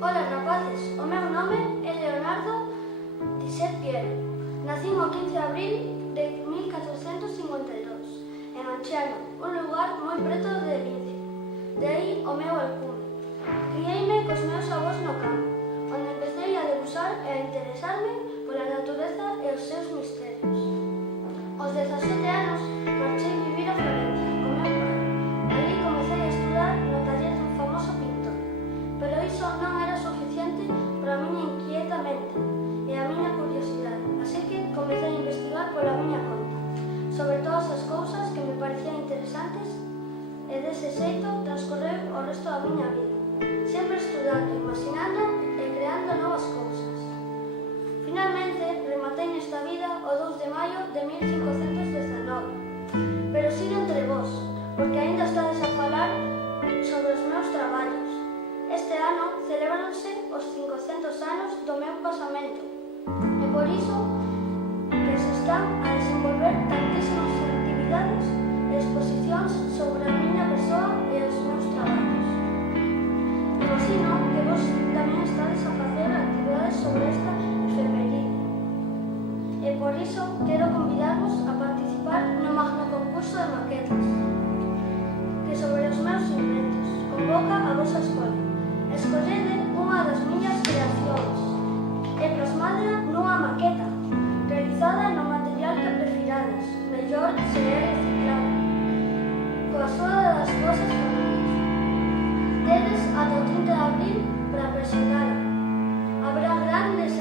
Ola rapaces, o meu nome é Leonardo Dixet Piero. Nacín o 15 de abril de 1452 en Anchiano, un lugar moi preto de Vide. De aí o meu alcume. Criei-me cos meus avós no campo, onde empecé a debusar e a interesarme pola natureza e os seus misterios. Aos 17 anos marchei vivir a Florencia co meu pai. Alí comecei a estudar no taller dun famoso pintor, pero iso non era suficiente para a miña inquieta mente e a miña curiosidade, así que comecei a investigar pola miña conta sobre todas as cousas que me parecían interesantes e dese xeito transcorreu o resto da miña vida, sempre estudando, imaginando e creando novas cousas. Finalmente, rematei nesta vida o 2 de maio de 1519, pero sigo entre vós, porque aínda estades a falar sobre os meus traballos. Este ano celebranse os 500 anos do meu casamento, e por iso que se están a desenvolver tantísimas actividades e exposicións sobre a miña persoa e os meus traballos. Imagino que vos tamén estades a facer actividades sobre esta efeméride, e por iso quero convidarvos a participar no magno concurso de maquetas que sobre os meus inventos convoca a vosa escola. Escollede unha das miñas creacións e plasmadela nunha maqueta realizada no material que prefirades, mellor se é reciclado, coa axuda das vosas familias. Tedes ata o 30 de abril para presentala. Haberá grandes